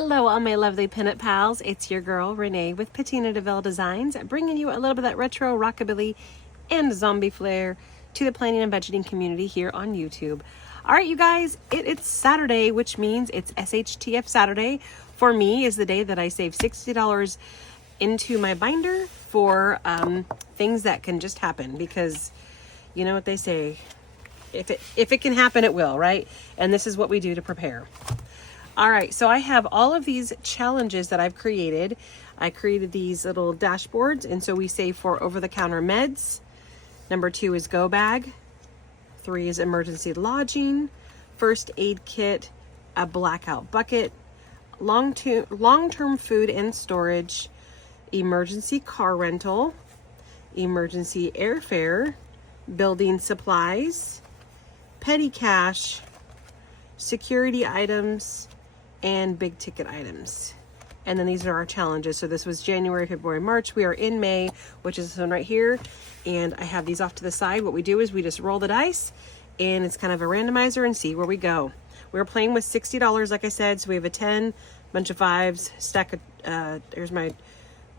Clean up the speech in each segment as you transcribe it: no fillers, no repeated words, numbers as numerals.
Hello, all my lovely pinup pals. It's your girl, Renee, with Patina DeVille Designs, bringing you a little bit of that retro rockabilly and zombie flair to the planning and budgeting community here on YouTube. All right, you guys, it's Saturday, which means it's SHTF Saturday. For me, is the day that I save $60 into my binder for things that can just happen, because you know what they say, if it can happen, it will, right? And this is what we do to prepare. All right, so I have all of these challenges that I've created. I created these little dashboards, and so we save for over-the-counter meds. Number 2 is go bag. 3 is emergency lodging, first aid kit, a blackout bucket, long-term food and storage, emergency car rental, emergency airfare, building supplies, petty cash, security items, and big ticket items. And then these are our challenges. So this was January, February, March. We are in May, which is this one right here. And I have these off to the side. What we do is we just roll the dice, and it's kind of a randomizer, and see where we go. We're playing with $60, like I said. So we have a 10, bunch of 5s, stack of, here's my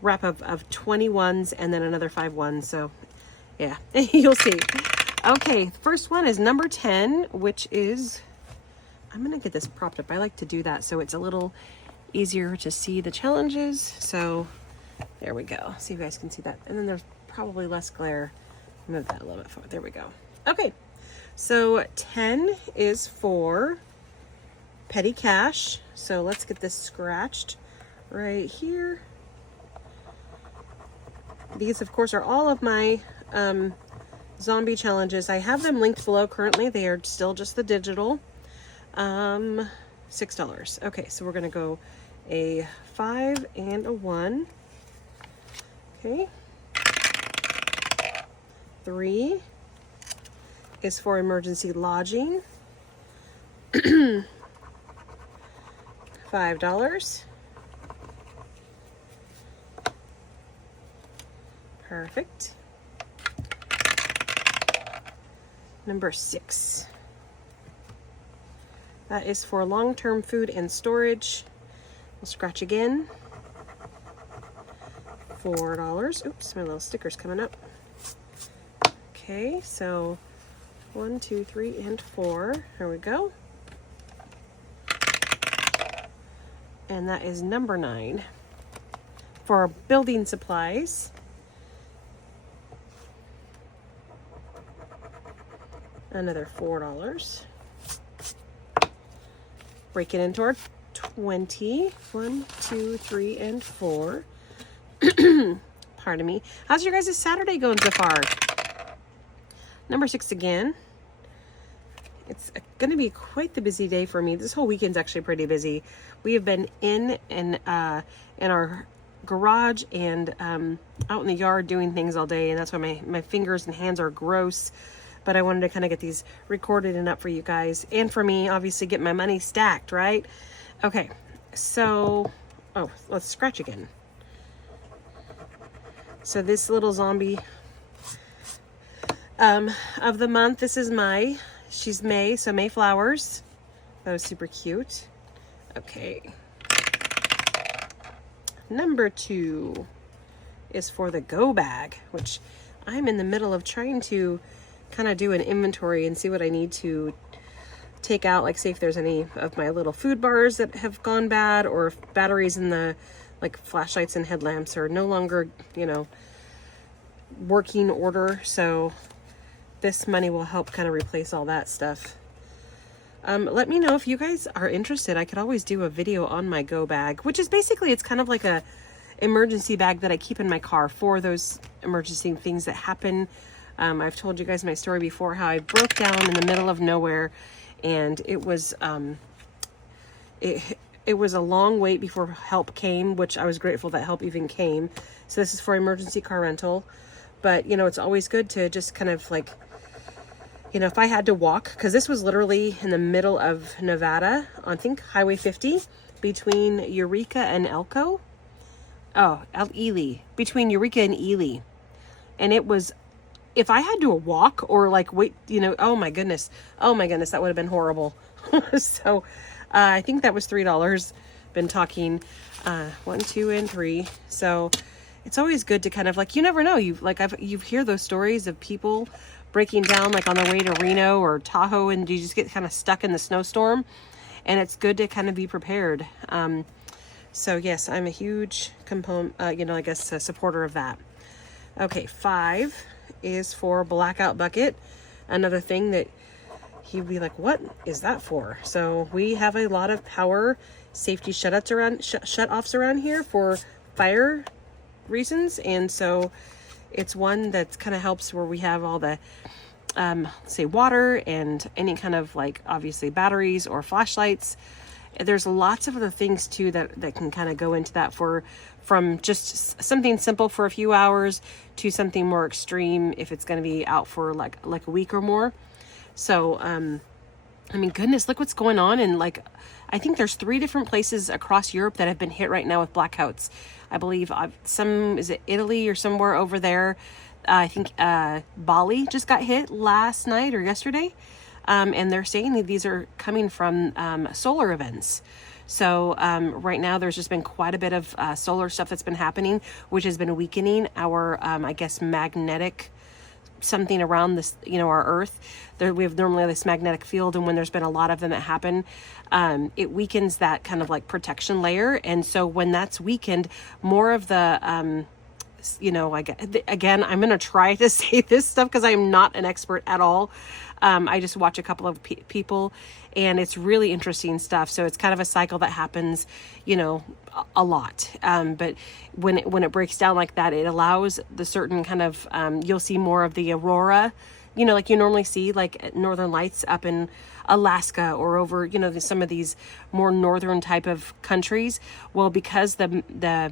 wrap of 21s, and then another 5 ones. So yeah, you'll see. Okay, the first one is number 10, which is, I'm gonna get this propped up. I like to do that so it's a little easier to see the challenges. So there we go. See if you guys can see that. And then there's probably less glare. Move that a little bit forward. There we go. Okay, so 10 is for petty cash. So let's get this scratched right here. These, of course, are all of my zombie challenges. I have them linked below currently. They are still just the digital. $6. Okay, so we're gonna go a 5 and a 1. Okay. 3 is for emergency lodging. $5. Perfect. Number 6. That is for long-term food and storage. We'll scratch again. $4. Oops, my little sticker's coming up. Okay, so 1, 2, 3, and 4. Here we go. And that is number 9. For building supplies, another $4. Break it into our 20. 1, 2, 3, and 4. Pardon me. How's your guys' Saturday going so far? Number 6 again. It's going to be quite the busy day for me. This whole weekend's actually pretty busy. We have been in our garage and out in the yard doing things all day, and that's why my fingers and hands are gross. But I wanted to kind of get these recorded and up for you guys, and for me, obviously, get my money stacked, right? Okay, so, oh, let's scratch again. So this little zombie of the month, this is she's May, so May flowers. That was super cute. Okay. Number 2 is for the go bag, which I'm in the middle of trying to kind of do an inventory and see what I need to take out, like say if there's any of my little food bars that have gone bad, or if batteries in the like flashlights and headlamps are no longer, you know, working order. So this money will help kind of replace all that stuff. Let me know if you guys are interested. I could always do a video on my go bag, which is basically, it's kind of like a emergency bag that I keep in my car for those emergency things that happen. I've told you guys my story before, how I broke down in the middle of nowhere, and it was it was a long wait before help came, which I was grateful that help even came. So this is for emergency car rental. But, you know, it's always good to just kind of like, you know, if I had to walk, because this was literally in the middle of Nevada, on, I think, Highway 50, between Eureka and Elko. Oh, Ely. Between Eureka and Ely. And it was, if I had to walk or like wait, you know, oh my goodness, that would have been horrible. So I think that was $3. been talking 1, 2, and 3. So it's always good to kind of like, you never know. You hear those stories of people breaking down like on the way to Reno or Tahoe, and you just get kind of stuck in the snowstorm, and it's good to kind of be prepared. So yes, I'm a huge component, I guess a supporter of that. Okay, 5 is for blackout bucket. Another thing that he'd be like, what is that for? So we have a lot of power safety shut-offs around here for fire reasons. And so it's one that kind of helps where we have all the, say water and any kind of like obviously batteries or flashlights. There's lots of other things too that can kind of go into that from just something simple for a few hours to something more extreme if it's going to be out for like a week or more. So, I mean, goodness, look what's going on. And like, I think there's 3 different places across Europe that have been hit right now with blackouts. I believe is it Italy or somewhere over there? I think Bali just got hit last night or yesterday. And they're saying that these are coming from solar events. So right now there's just been quite a bit of solar stuff that's been happening, which has been weakening our, I guess, magnetic something around this, our Earth. We have normally this magnetic field, and when there's been a lot of them that happen, it weakens that kind of like protection layer. And so when that's weakened, more of the again, I'm going to try to say this stuff because I'm not an expert at all. I just watch a couple of people, and it's really interesting stuff. So it's kind of a cycle that happens, a lot. But when it breaks down like that, it allows the certain kind of, you'll see more of the aurora, like you normally see like northern lights up in Alaska or over, some of these more northern type of countries. Well, because the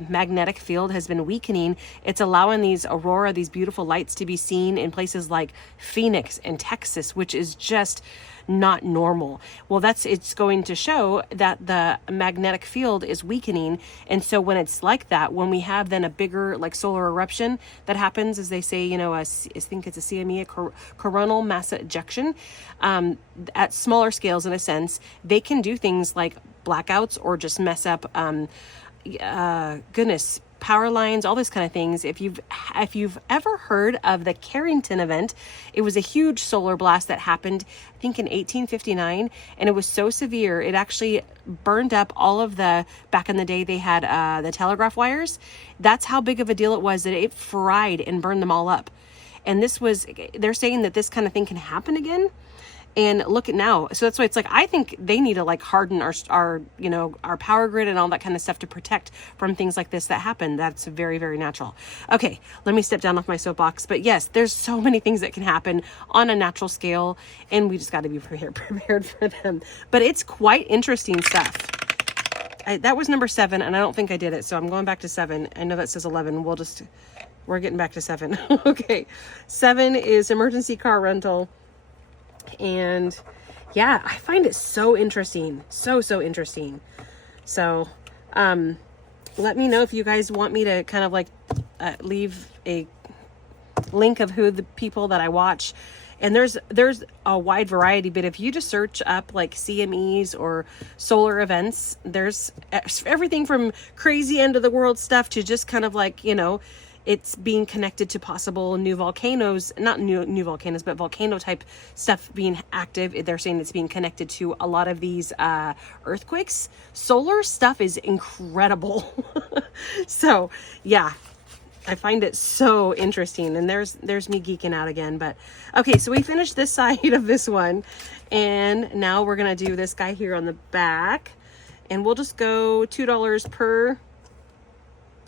magnetic field has been weakening, it's allowing these aurora, these beautiful lights to be seen in places like Phoenix and Texas, which is just not normal. Well, it's going to show that the magnetic field is weakening. And so when it's like that, when we have then a bigger like solar eruption that happens, as they say, I think it's a CME, a coronal mass ejection, at smaller scales in a sense, they can do things like blackouts or just mess up, power lines, all those kind of things. If you've ever heard of the Carrington event, it was a huge solar blast that happened, I think in 1859, and it was so severe, it actually burned up all of back in the day they had the telegraph wires. That's how big of a deal it was, that it fried and burned them all up. And they're saying that this kind of thing can happen again. And look at now. So that's why it's like, I think they need to like harden our power grid and all that kind of stuff to protect from things like this that happen. That's very, very natural. Okay, let me step down off my soapbox. But yes, there's so many things that can happen on a natural scale, and we just got to be prepared for them. But it's quite interesting stuff. That was number 7, and I don't think I did it. So I'm going back to 7. I know that says 11. We're getting back to 7. Okay. 7 is emergency car rental. And yeah, I find it so interesting. So interesting. So, let me know if you guys want me to kind of like, leave a link of who the people that I watch. And there's a wide variety, but if you just search up like CMEs or solar events, there's everything from crazy end of the world stuff to just kind of like, it's being connected to possible new volcanoes, not new volcanoes, but volcano type stuff being active. They're saying it's being connected to a lot of these earthquakes. Solar stuff is incredible. So yeah, I find it so interesting. And there's me geeking out again. But okay, so we finished this side of this one, and now we're gonna do this guy here on the back, and we'll just go $2 per,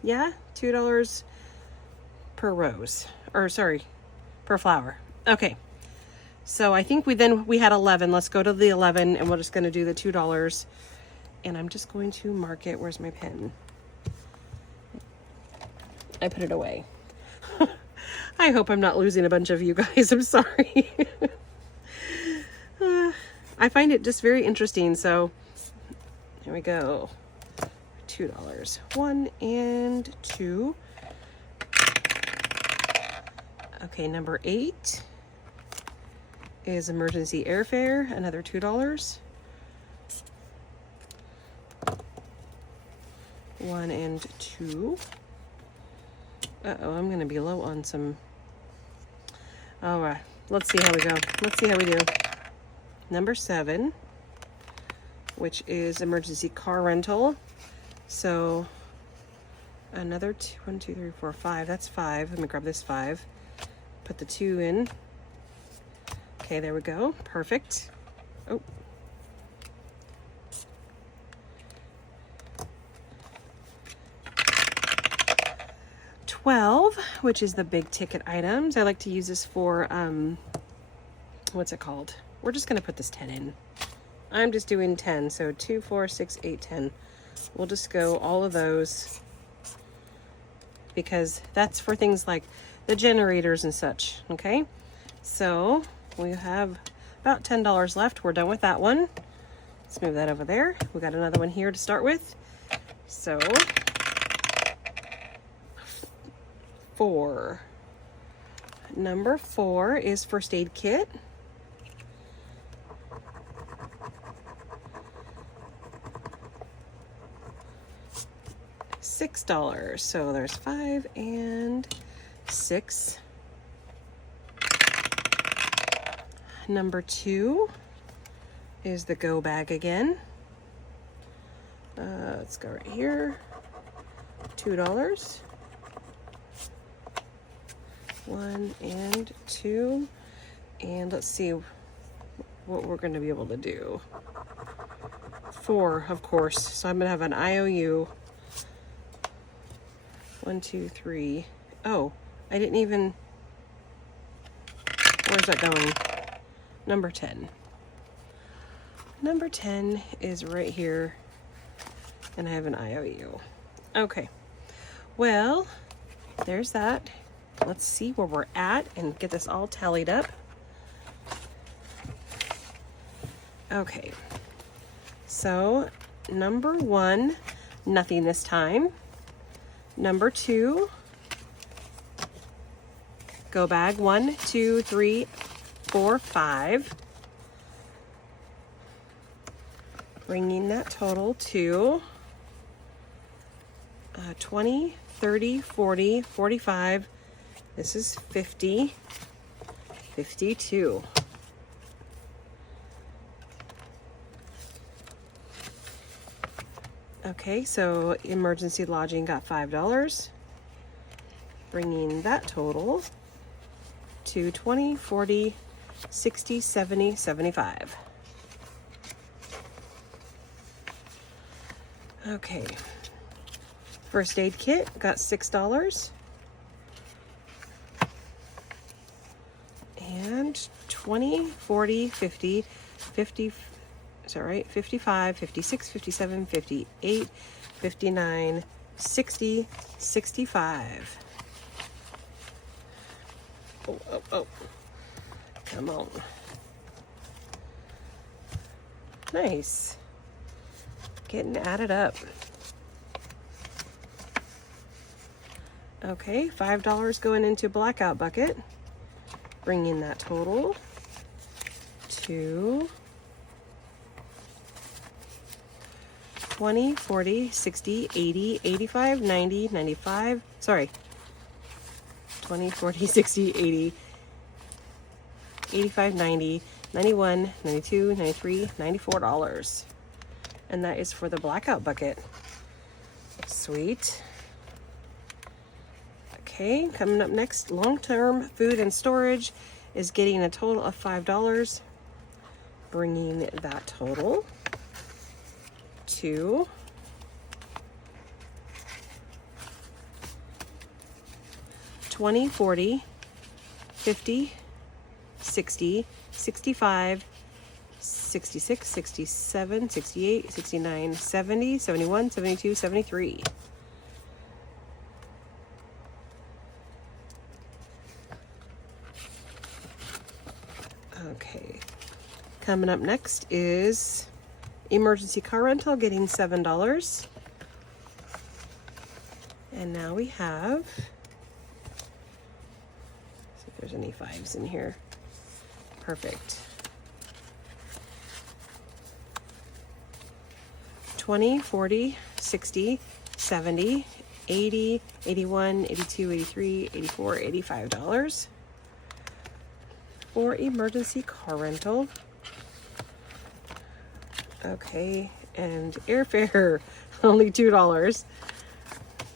$2 per rose, or sorry, per flower. Okay, so I think we had 11. Let's go to the 11, and we're just going to do the $2, and I'm just going to mark it. Where's my pen? I put it away. I hope I'm not losing a bunch of you guys. I'm sorry. I find it just very interesting. So here we go. $2. 1 and 2. Okay, number 8 is emergency airfare, another $2. 1 and 2. Uh-oh, I'm gonna be low on some. All right, let's see how we go. Let's see how we do. Number 7, which is emergency car rental. So another 2, 1, 2, 3, 4, 5. That's 5. Let me grab this 5. Put the 2 in. Okay, there we go. Perfect. Oh. $12, which is the big ticket items. I like to use this for, what's it called? We're just gonna put this 10 in. I'm just doing 10, so 2, 4, 6, 8, 10. We'll just go all of those because that's for things like the generators and such, okay? So we have about $10 left. We're done with that one. Let's move that over there. We got another one here to start with. So 4. Number 4 is first aid kit. $6. So there's 5 and 6. Number 2 is the go bag again. Let's go right here. $2. 1 and 2. And let's see what we're going to be able to do. 4, of course. So I'm going to have an IOU. 1, 2, 3. Oh, I didn't even. Where's that going? Number 10. Number 10 is right here, and I have an IOU. Okay, well, there's that. Let's see where we're at and get this all tallied up. Okay, so number 1, nothing this time. Number 2, go bag 1, 2, 3, 4, 5. Bringing that total to 20, 30, 40, 45. This is 50, 52. Okay, so emergency lodging got $5, bringing that total to 20, 40, 60, 70, 75. Okay, first aid kit got $6, and 20, 40, 50, 50, is that right? 55, 56, 57, 58, 59, 60, 65. Oh. Come on. Nice. Getting added up. Okay, $5 going into blackout bucket, bringing that total to 20, 40, 60, 80, 85, 90, 95, sorry, 20, 40, 60, 80, 85, 90, 91, 92, 93, $94. And that is for the blackout bucket. Sweet. Okay, coming up next, long-term food and storage is getting a total of $5, bringing that total to 20, 40, 50, 60, 65, 66, 67, 68, 69, 70, 71, 72, 73. Okay, coming up next is emergency car rental getting $7. And now we have, see if there's any 5s in here. Perfect. 20, 40, 60, 70, 80, 81, 82, 83, 84, $85 for emergency car rental. Okay, and airfare, only $2.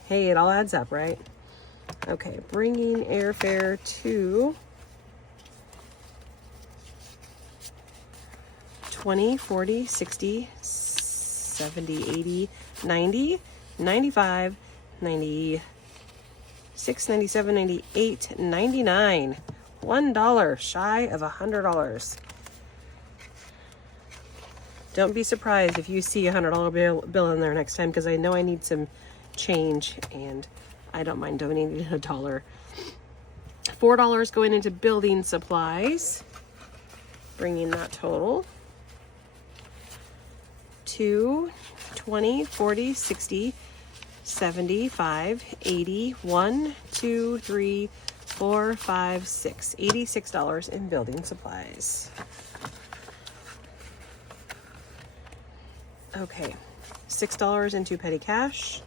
Hey, it all adds up, right? Okay, bringing airfare to 20, 40, 60, 70, 80, 90, 95, 96, 97, 98, 99. $1 shy of $100. Don't be surprised if you see a $100 bill in there next time, because I know I need some change and I don't mind donating $1. $4 going into building supplies, bringing that total to 20, 40, 60, 75, 80, 1, 2, 3, 4, 5, 6, $86 in building supplies. Okay, $6 into petty cash.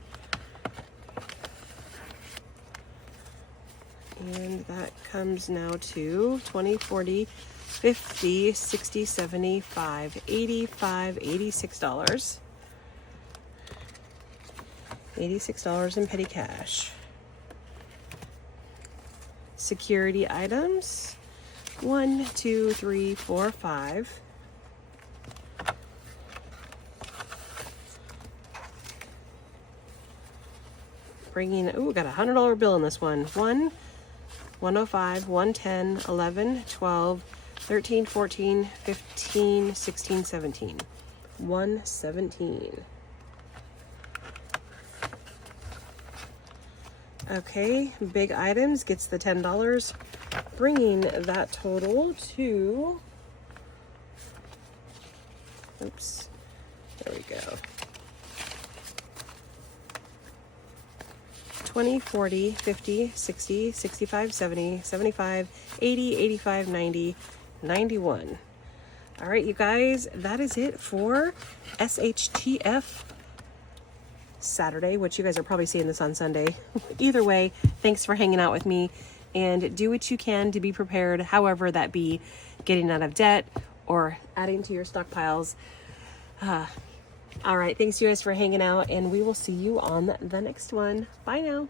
And that comes now to 20, 40, 50, 60, 75, 85, $86. $86 in petty cash. Security items, 1, 2, 3, 4, 5. Bringing, ooh, got a $100 bill in this one. 1, 105, 110, 11, 12, 13, 14, 15, 16, 17. 117. Okay, big items gets the $10, bringing that total to, oops, there we go. 20, 40, 50, 60, 65, 70, 75, 80, 85, 90, 91. All right, you guys, that is it for SHTF Saturday, which you guys are probably seeing this on Sunday. Either way, thanks for hanging out with me, and do what you can to be prepared, however that be, getting out of debt or adding to your stockpiles. All right, thanks you guys for hanging out, and we will see you on the next one. Bye now.